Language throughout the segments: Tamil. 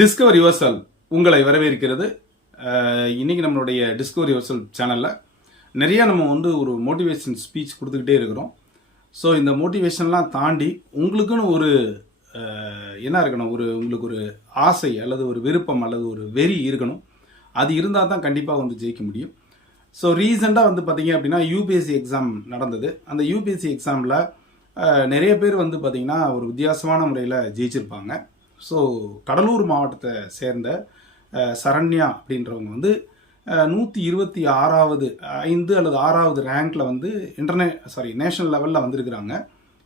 டிஸ்கவர் யுவர்சல் உங்களை வரவேற்கிறது. இன்றைக்கி நம்மளுடைய டிஸ்கவர் யுவர்சல் சேனலில் நிறையா நம்ம வந்து ஒரு மோட்டிவேஷன் ஸ்பீச் கொடுத்துக்கிட்டே இருக்கிறோம். ஸோ இந்த மோட்டிவேஷன்லாம் தாண்டி உங்களுக்குன்னு ஒரு என்ன இருக்கணும்? ஒரு உங்களுக்கு ஒரு ஆசை அல்லது ஒரு விருப்பம் அல்லது ஒரு வெறி இருக்கணும். அது இருந்தால் தான் கண்டிப்பாக வந்து ஜெயிக்க முடியும். ஸோ ரீசெண்டாக வந்து பார்த்திங்க அப்படின்னா யூபிஎஸ்சி எக்ஸாம் நடந்தது. அந்த யூபிஎஸ்சி எக்ஸாமில் நிறைய பேர் வந்து பார்த்திங்கன்னா ஒரு வித்தியாசமான முறையில் ஜெயிச்சிருப்பாங்க. ஸோ கடலூர் மாவட்டத்தை சேர்ந்த சரண்யா அப்படின்றவங்க வந்து நூற்றி இருபத்தி ஆறாவது ஐந்து அல்லது ஆறாவது ரேங்கில் வந்து இன்டர்நே சாரி நேஷனல் லெவலில் வந்திருக்கிறாங்க.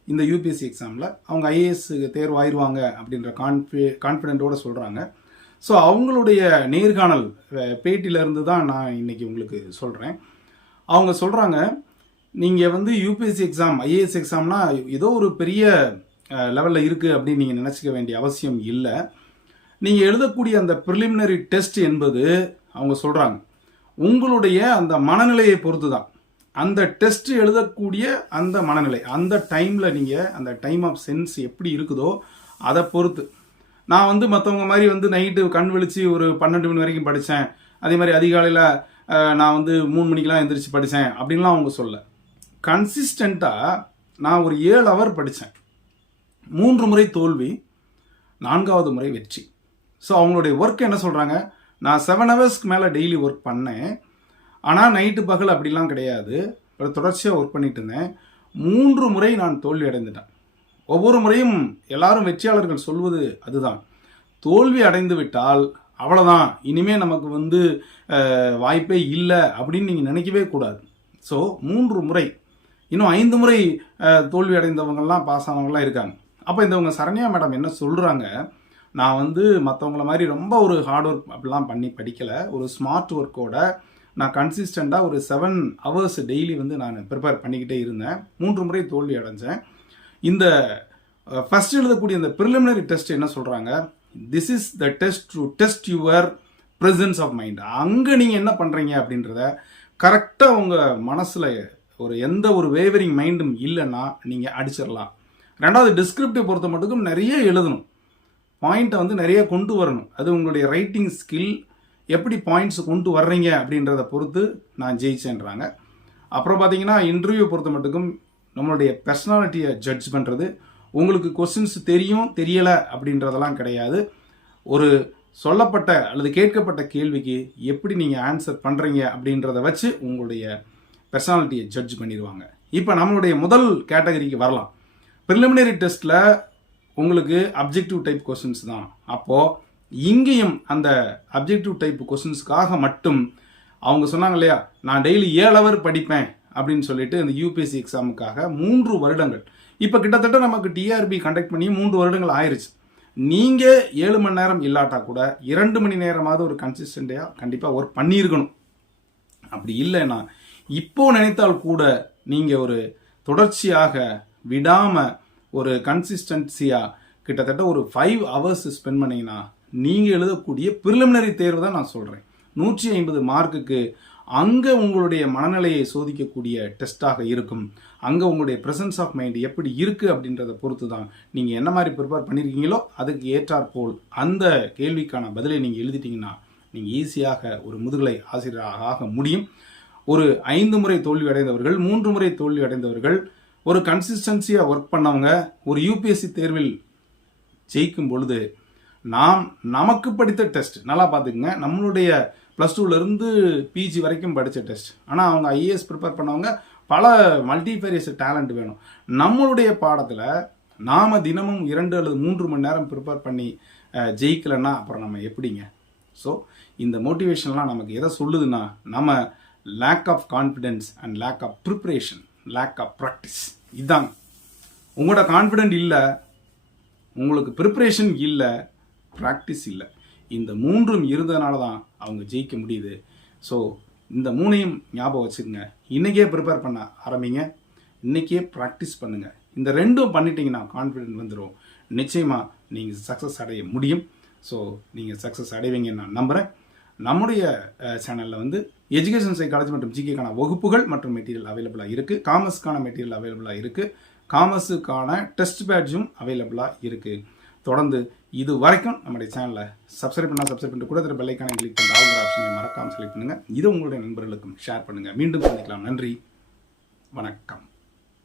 இந்த யூபிஎஸ்சி எக்ஸாமில் அவங்க ஐஏஎஸ் தேர்வு ஆயிடுவாங்க அப்படின்ற கான்ஃபி கான்ஃபிடென்ட்டோடு சொல்கிறாங்க ஸோ அவங்களுடைய நேர்காணல் பேட்டியிலேருந்து தான் நான் இன்றைக்கி உங்களுக்கு சொல்கிறேன் அவங்க சொல்கிறாங்க நீங்கள் வந்து யூபிஎஸ்சி எக்ஸாம் ஐஏஎஸ் எக்ஸாம்னா ஏதோ ஒரு பெரிய லெவலில் இருக்குது அப்படின்னு நீங்கள் நினச்சிக்க வேண்டிய அவசியம் இல்லை. நீங்கள் எழுதக்கூடிய அந்த ப்ரிலிமினரி டெஸ்ட் என்பது அவங்க சொல்கிறாங்க உங்களுடைய அந்த மனநிலையை பொறுத்து தான் அந்த டெஸ்ட் எழுதக்கூடிய அந்த மனநிலை அந்த டைமில் நீங்கள் அந்த டைம் ஆஃப் சென்ஸ் எப்படி இருக்குதோ அதை பொறுத்து. நான் வந்து மற்றவங்க மாதிரி வந்து நைட்டு கண் விழித்து ஒரு பன்னெண்டு மணி வரைக்கும் படித்தேன் அதே மாதிரி அதிகாலையில் நான் வந்து மூணு மணிக்கெலாம் எந்திரிச்சு படித்தேன் அப்படின்லாம் அவங்க சொல்ல. கன்சிஸ்டண்ட்டாக நான் ஒரு ஏழு ஹவர் படித்தேன் மூன்று முறை தோல்வி நான்காவது முறை வெற்றி. ஸோ அவங்களுடைய ஒர்க் என்ன சொல்கிறாங்க நான் செவன் ஹவர்ஸ்க்கு மேலே டெய்லி ஒர்க் பண்ணேன். ஆனால் நைட்டு பகல் அப்படிலாம் கிடையாது. ஒரு தொடர்ச்சியாக ஒர்க் பண்ணிட்டு இருந்தேன். மூன்று முறை நான் தோல்வி அடைந்துட்டேன். ஒவ்வொரு முறையும் எல்லாரும் வெற்றியாளர்கள் சொல்வது அதுதான். தோல்வி அடைந்து விட்டால் அவ்வளோதான் இனிமே நமக்கு வந்து வாய்ப்பே இல்லை அப்படின்னு நீங்கள் நினைக்கவே கூடாது. ஸோ மூன்று முறை இன்னும் ஐந்து முறை தோல்வி அடைந்தவங்கள்லாம் பாஸ் ஆனவங்கள்லாம் இருக்காங்க. அப்போ இந்தவங்க சரண்யா மேடம் என்ன சொல்கிறாங்க நான் வந்து மற்றவங்கள மாதிரி ரொம்ப ஒரு ஹார்ட் ஒர்க் அப்படிலாம் பண்ணி படிக்கலை. ஒரு ஸ்மார்ட் ஒர்க்கோட நான் கன்சிஸ்டண்ட்டாக ஒரு செவன் ஹவர்ஸ் டெய்லி வந்து நான் ப்ரிப்பேர் பண்ணிக்கிட்டே இருந்தேன். மூன்று முறை தோல்வி அடைஞ்சேன். இந்த ஃபஸ்ட் எழுதக்கூடிய இந்த ப்ரிலிமினரி டெஸ்ட் என்ன சொல்கிறாங்க this is the test to test your presence of mind அங்கே நீங்கள் என்ன பண்ணுறீங்க அப்படின்றத கரெக்டாக உங்கள் மனசில் ஒரு எந்த ஒரு வேவரிங் மைண்டும் இல்லைன்னா நீங்கள் அடிச்சிடலாம். ரெண்டாவது டிஸ்கிரிப்டிவ் பொறுத்த மட்டுக்கும் நிறைய எழுதணும். பாயிண்ட்டை வந்து நிறைய கொண்டு வரணும். அது உங்களுடைய ரைட்டிங் ஸ்கில் எப்படி பாயிண்ட்ஸ் கொண்டு வர்றீங்க அப்படின்றத பொறுத்து நான் ஜெயிச்சேன்றாங்க. அப்புறம் பார்த்தீங்கன்னா இன்டர்வியூ பொறுத்த மட்டுக்கும் நம்மளுடைய பர்சனாலிட்டியை ஜட்ஜ் பண்ணுறது உங்களுக்கு கொஸ்டின்ஸ் தெரியும் தெரியலை அப்படின்றதெல்லாம் கிடையாது. ஒரு சொல்லப்பட்ட அல்லது கேட்கப்பட்ட கேள்விக்கு எப்படி நீங்கள் ஆன்சர் பண்ணுறீங்க அப்படின்றத வச்சு உங்களுடைய பர்சனாலிட்டியை ஜட்ஜ் பண்ணிடுவாங்க. இப்போ நம்மளுடைய முதல் கேட்டகரிக்கு வரலாம். ப்ரிலிமினரி டெஸ்ட்டில் உங்களுக்கு அப்ஜெக்டிவ் டைப் கொஸ்டின்ஸ் தான். அப்போது இங்கேயும் அந்த அப்ஜெக்டிவ் டைப் கொஸ்டின்ஸ்க்காக மட்டும் அவங்க சொன்னாங்க இல்லையா நான் டெய்லி ஏழு ஹவர் படிப்பேன் அப்படின்னு சொல்லிட்டு இந்த யூபிஎஸ்சி எக்ஸாமுக்காக மூன்று வருடங்கள். இப்போ கிட்டத்தட்ட நமக்கு டிஆர்பி கண்டக்ட் பண்ணி மூன்று வருடங்கள் ஆயிடுச்சு நீங்கள் ஏழு மணி நேரம் இல்லாட்டா கூட இரண்டு மணி நேரமாவது ஒரு கன்சிஸ்டண்ட்டாக கண்டிப்பாக ஒர்க் பண்ணியிருக்கணும். அப்படி இல்லைன்னா இப்போ நினைத்தால் கூட நீங்கள் ஒரு தொடர்ச்சியாக விடாமல் ஒரு கன்சிஸ்டன்சியாக கிட்டத்தட்ட ஒரு ஃபைவ் ஹவர்ஸ் ஸ்பெண்ட் பண்ணிங்கன்னா நீங்கள் எழுதக்கூடிய ப்ரிலிமினரி தேர்வு தான் நான் சொல்கிறேன் நூற்றி ஐம்பது மார்க்குக்கு அங்கே உங்களுடைய மனநிலையை சோதிக்கக்கூடிய டெஸ்ட்டாக இருக்கும். அங்கே உங்களுடைய ப்ரெசன்ஸ் ஆஃப் மைண்ட் எப்படி இருக்குது அப்படின்றத பொறுத்து தான் நீங்கள் என்ன மாதிரி ப்ரிப்பேர் பண்ணியிருக்கீங்களோ அதுக்கு ஏற்றாற் போல் அந்த கேள்விக்கான பதிலை நீங்கள் எழுதிட்டீங்கன்னா நீங்கள் ஈஸியாக ஒரு முதுகலை ஆசிரியராக ஆக முடியும். ஒரு ஐந்து முறை தோல்வி அடைந்தவர்கள் மூன்று முறை தோல்வி அடைந்தவர்கள் ஒரு கன்சிஸ்டன்சியாக ஒர்க் பண்ணவங்க ஒரு யூபிஎஸ்சி தேர்வில் ஜெயிக்கும் பொழுது நாம் நமக்கு படித்த டெஸ்ட் நல்லா பார்த்துக்குங்க. நம்மளுடைய ப்ளஸ் டூலேருந்து பிஜி வரைக்கும் படித்த டெஸ்ட் ஆனால் அவங்க ஐஏஎஸ் ப்ரிப்பேர் பண்ணவங்க பல மல்டிஃபேரியஸ் டேலண்ட் வேணும். நம்மளுடைய பாடத்தில் நாம் தினமும் இரண்டு அல்லது மூன்று மணி நேரம் ப்ரிப்பேர் பண்ணி ஜெயிக்கலைன்னா அப்புறம் நம்ம எப்படிங்க? ஸோ இந்த மோட்டிவேஷன்லாம் நமக்கு எதை சொல்லுதுன்னா நம்ம lack of confidence and lack of preparation lack of practice இதுதாங்க உங்களோட கான்ஃபிடென்ட் இல்லை. உங்களுக்கு ப்ரிப்பரேஷன் இல்லை. ப்ராக்டிஸ் இல்லை. இந்த மூன்றும் இருந்ததுனால தான் அவங்க ஜெயிக்க முடியுது. ஸோ இந்த மூணையும் ஞாபகம் வச்சுக்கோங்க. இன்றைக்கே ப்ரிப்பேர் பண்ண ஆரம்பிங்க. இன்றைக்கே ப்ராக்டிஸ் பண்ணுங்கள் இந்த ரெண்டும் பண்ணிட்டீங்கன்னா கான்ஃபிடென்ட் வந்துடும் நிச்சயமாக நீங்கள் சக்ஸஸ் அடைய முடியும். ஸோ நீங்கள் சக்ஸஸ் அடைவீங்கன்னு நான் நம்புகிறேன் நம்முடைய சேனலில் வந்து எஜுகேஷன் சைக்காலஜி மற்றும் ஜிகேக்கான வகுப்புகள் மற்றும் மெட்டீரியல் அவைலபிளாக இருக்குது காமர்ஸ்க்கான மெட்டீரியல் அவைலபிளாக இருக்குது காமர்ஸுக்கான டெஸ்ட் பேட்சும் அவைலபிளாக இருக்குது தொடர்ந்து இது வரைக்கும் நம்முடைய சேனலை சப்ஸ்கிரைப் பண்ணால் சப்ஸ்கிரைப் பண்ணிட்டு கூட திரு பெல்லைக்கான கிளிக் பண்ணுற ஆளுங்கிற ஆப்ஷனை மறக்காமல் செலக்ட் பண்ணுங்கள் இது உங்களுடைய நண்பர்களுக்கும் ஷேர் பண்ணுங்கள் மீண்டும் சந்திக்கலாம். நன்றி. வணக்கம்.